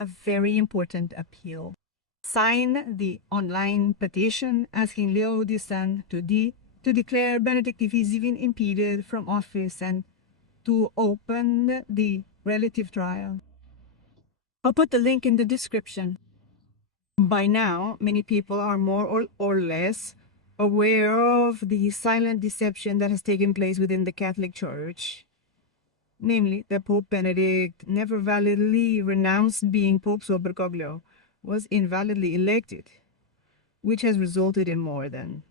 a very important appeal. Sign the online petition asking Leo X to declare Benedict XVI impeded from office and to open the relative trial. I'll put the link in the description. By now, many people are more or less aware of the silent deception that has taken place within the Catholic Church. Namely, that Pope Benedict never validly renounced being Pope, so Bergoglio was invalidly elected, which has resulted in more than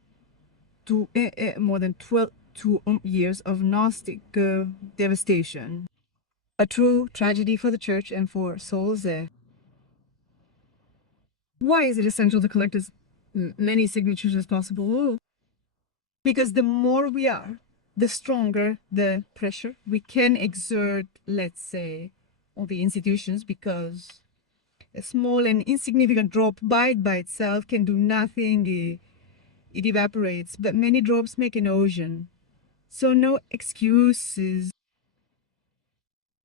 12 years of Gnostic devastation. A true tragedy for the Church and for souls there. Why is it essential to collect as many signatures as possible? Because the more we are, the stronger the pressure we can exert, let's say, on the institutions, because a small and insignificant drop by itself can do nothing. It evaporates, but many drops make an ocean. So no excuses.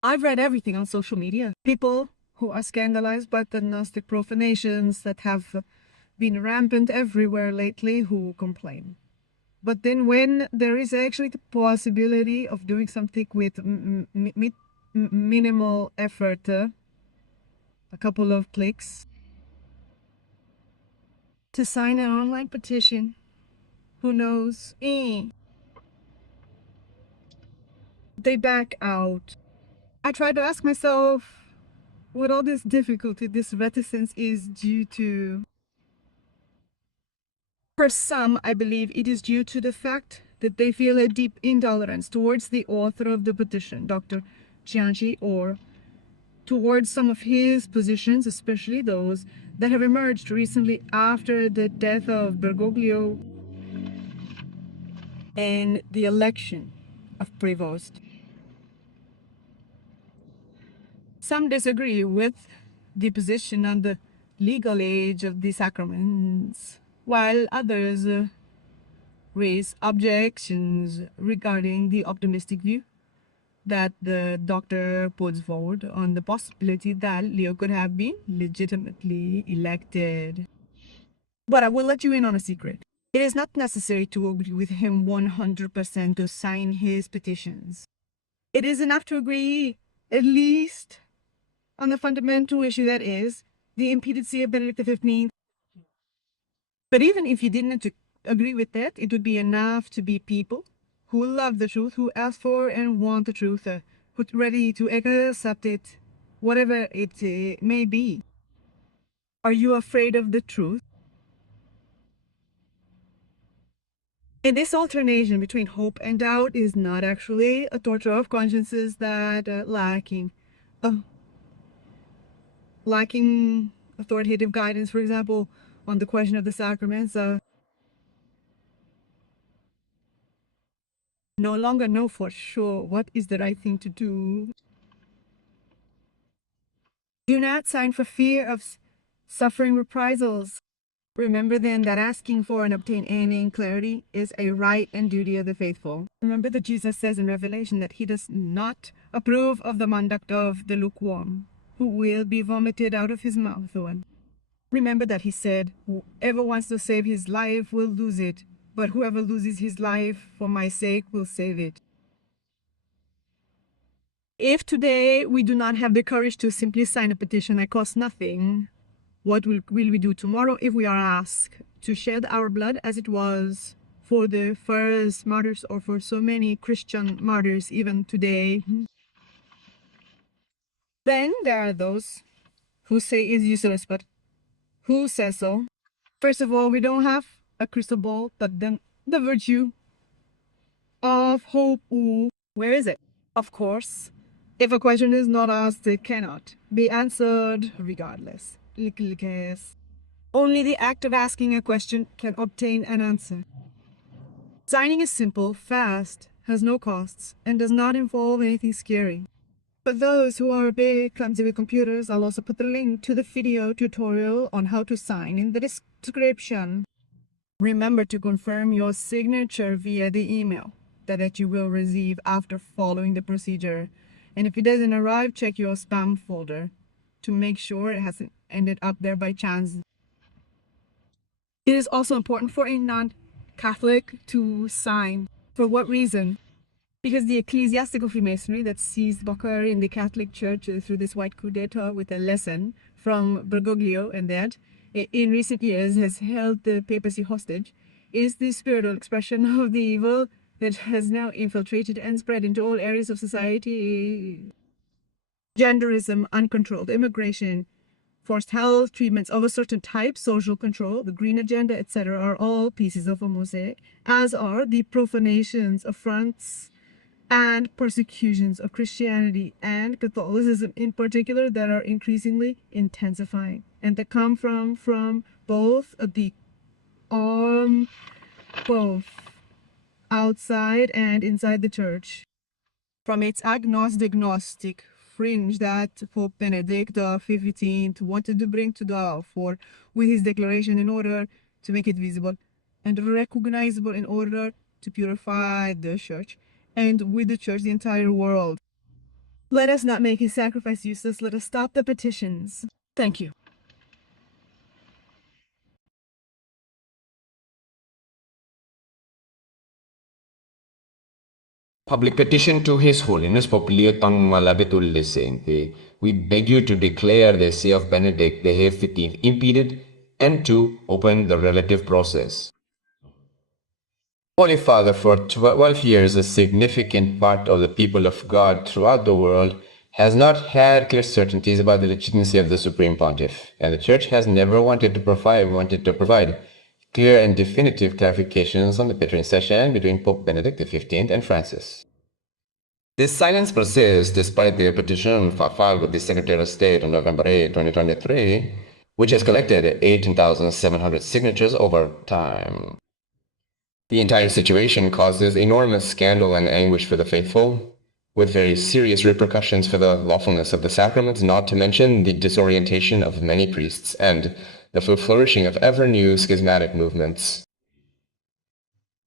I've read everything on social media. People who are scandalized by the Gnostic profanations that have been rampant everywhere lately who complain. But then when there is actually the possibility of doing something with minimal effort, a couple of clicks, to sign an online petition, who knows? They back out. I try to ask myself what all this difficulty, this reticence is due to. For some, I believe it is due to the fact that they feel a deep intolerance towards the author of the petition, Dr. Cionci, or towards some of his positions, especially those that have emerged recently after the death of Bergoglio and the election of Prevost. Some disagree with the position on the legal age of the sacraments, while others raise objections regarding the optimistic view that the doctor puts forward on the possibility that Leo could have been legitimately elected. But I will let you in on a secret. It is not necessary to agree with him 100% to sign his petitions. It is enough to agree, at least, on the fundamental issue that is the impedency of Benedict XV. But even if you didn't agree with that, it would be enough to be people who love the truth, who ask for and want the truth, who are ready to accept it, whatever it may be. Are you afraid of the truth? And this alternation between hope and doubt is not actually a torture of consciences that lacking authoritative guidance, for example, on the question of the sacraments, no longer know for sure what is the right thing to do. Do not sign for fear of suffering reprisals. Remember then that asking for and obtain any clarity is a right and duty of the faithful. Remember that Jesus says in Revelation that he does not approve of the conduct of the lukewarm, who will be vomited out of his mouth. Remember that he said, whoever wants to save his life will lose it, but whoever loses his life for my sake will save it. If today we do not have the courage to simply sign a petition that costs nothing, what will we do tomorrow if we are asked to shed our blood as it was for the first martyrs or for so many Christian martyrs even today? Then there are those who say it's useless, but who says so? First of all, we don't have a crystal ball, but then the virtue of hope, where is it? Of course, if a question is not asked, it cannot be answered regardless. Only the act of asking a question can obtain an answer. Signing is simple, fast, has no costs, and does not involve anything scary. For those who are a bit clumsy with computers, I'll also put the link to the video tutorial on how to sign in the description. Remember to confirm your signature via the email that you will receive after following the procedure. And if it doesn't arrive, check your spam folder. to make sure it hasn't ended up there by chance. It is also important for a non-Catholic to sign. For what reason? Because the ecclesiastical Freemasonry that seized Boccari in the Catholic Church through this white coup d'etat with a lesson from Bergoglio and that in recent years has held the papacy hostage is the spiritual expression of the evil that has now infiltrated and spread into all areas of society. Genderism, uncontrolled immigration, forced health treatments of a certain type, social control, the green agenda, etc. are all pieces of a mosaic, as are the profanations, affronts, and persecutions of Christianity and Catholicism in particular that are increasingly intensifying and that come from both both outside and inside the church. From its agnostic fringe that Pope Benedict XVI wanted to bring to the fore with his declaration in order to make it visible and recognizable in order to purify the church, and with the church the entire world. Let us not make his sacrifice useless. Let us stop the petitions. Thank you. Public petition to His Holiness Pope Leo XII. We beg you to declare the see of Benedict XV impeded and to open the relative process. Holy Father, for 12 years a significant part of the people of God throughout the world has not had clear certainties about the legitimacy of the Supreme Pontiff, and the Church has never wanted to provide clear and definitive clarifications on the patron session between Pope Benedict XV and Francis. This silence persists despite the petition filed with the Secretary of State on November 8, 2023, which has collected 18,700 signatures over time. The entire situation causes enormous scandal and anguish for the faithful, with very serious repercussions for the lawfulness of the sacraments, not to mention the disorientation of many priests and the flourishing of ever-new schismatic movements.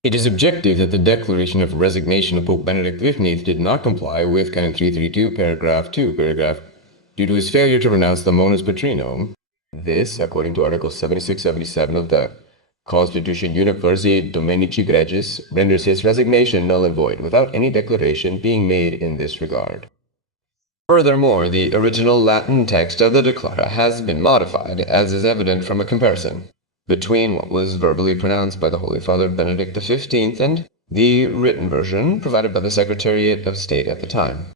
It is objective that the declaration of resignation of Pope Benedict XV did not comply with Canon 332, paragraph 2, due to his failure to pronounce the Monus Patrinum. This, according to Article 76-77 of the Constitution Universi Dominici Gregis, renders his resignation null and void, without any declaration being made in this regard. Furthermore, the original Latin text of the Declara has been modified, as is evident from a comparison between what was verbally pronounced by the Holy Father Benedict XV and the written version provided by the Secretariat of State at the time.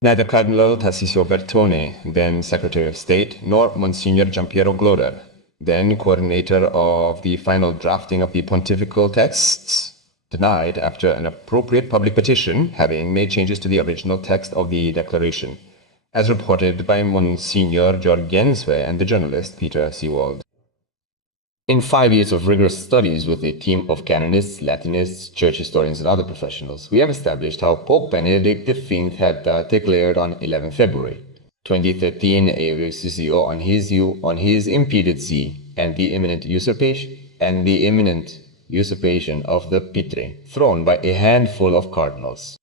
Neither Cardinal Tassisio Bertone, then Secretary of State, nor Monsignor Giampiero Gloder, then coordinator of the final drafting of the pontifical texts, denied after an appropriate public petition having made changes to the original text of the declaration, as reported by Monsignor Jorgenswe and the journalist Peter Sewald. In 5 years of rigorous studies with a team of canonists, Latinists, church historians, and other professionals, we have established how Pope Benedict XV had declared on 11 February 2013 a recisio on his impeded see and the imminent usurpation of the Pitre, throne by a handful of cardinals.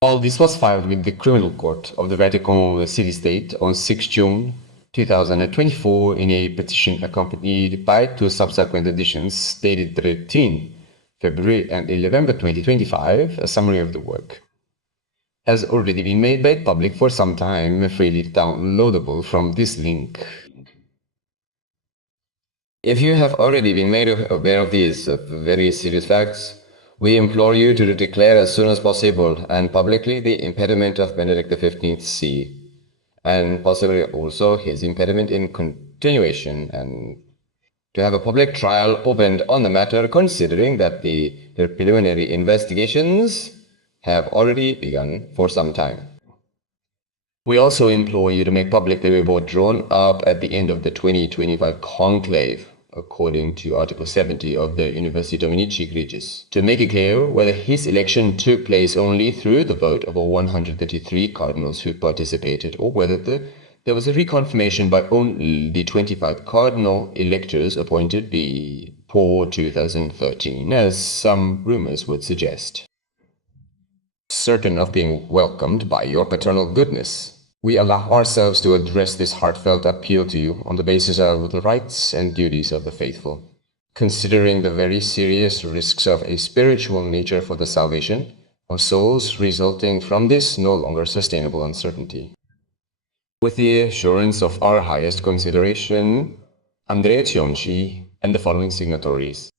All this was filed with the Criminal Court of the Vatican City-State on 6 June 2024 in a petition accompanied by 2 subsequent editions dated 13 February and 11 November 2025. A summary of the work has already been made by public for some time, freely downloadable from this link. If you have already been made aware of these very serious facts, we implore you to declare as soon as possible and publicly the impediment of Benedict XV's see, and possibly also his impediment in continuation, and to have a public trial opened on the matter, considering that the preliminary investigations have already begun for some time. We also implore you to make public the report drawn up at the end of the 2025 conclave, according to Article 70 of the Universi Dominici Gregis, to make it clear whether his election took place only through the vote of all 133 cardinals who participated, or whether there was a reconfirmation by only the 25 cardinal electors appointed before 2013, as some rumors would suggest. Certain of being welcomed by your paternal goodness, We allow ourselves to address this heartfelt appeal to you on the basis of the rights and duties of the faithful, considering the very serious risks of a spiritual nature for the salvation of souls resulting from this no longer sustainable uncertainty. With the assurance of our highest consideration, Andrea Cionci and the following signatories.